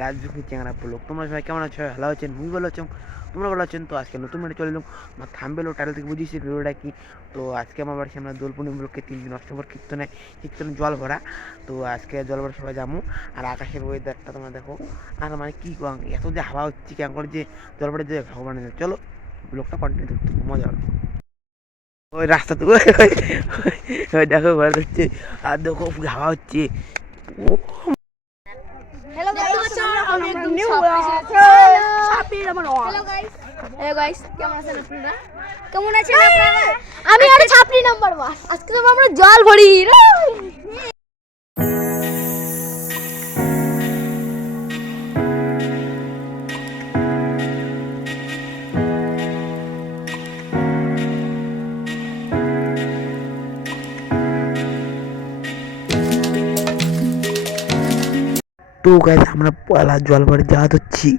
রাজলক্ষ্মী চ্যাংরা ব্লগ। তোমরা সবাই কেমন আছো? ভালো আছেন? মুই ভালো আছো, তোমরা ভালো আছেন? তো আজকে নতুন ভিডিও চলে এলাম। আমার থাম্বনেল ও টাইটেল থেকে বুঝিয়েছি ভিডিওটা কি। তো আজকে আমার বাড়ি আমরা দোল পূর্ণিমা ব্লগকে 3 দিন অক্টোবর কীর্তনে জল ভরা। তো আজকে জল ভরা সবাই যাবো। আর আকাশের ওয়েদারটা তোমরা দেখো। আর মানে কি এত যে হাওয়া হচ্ছে কেমন করে যে জল ভরে যে ভগবানের, চলো ব্লগটা কন্টিনিউ করতে মজা হবে। ওই রাস্তা তো ওই দেখো ঘরে হচ্ছে, আর দেখো হাওয়া হচ্ছে। হ্যালো গাইস, কেমন আছেন আপনারা? আমি আর ছাপড়ি নাম্বার 1। আজকে তো আমরা জল ভরি। তো গাইস আমরা পয়লা জল ভরে যাওয়া হচ্ছি।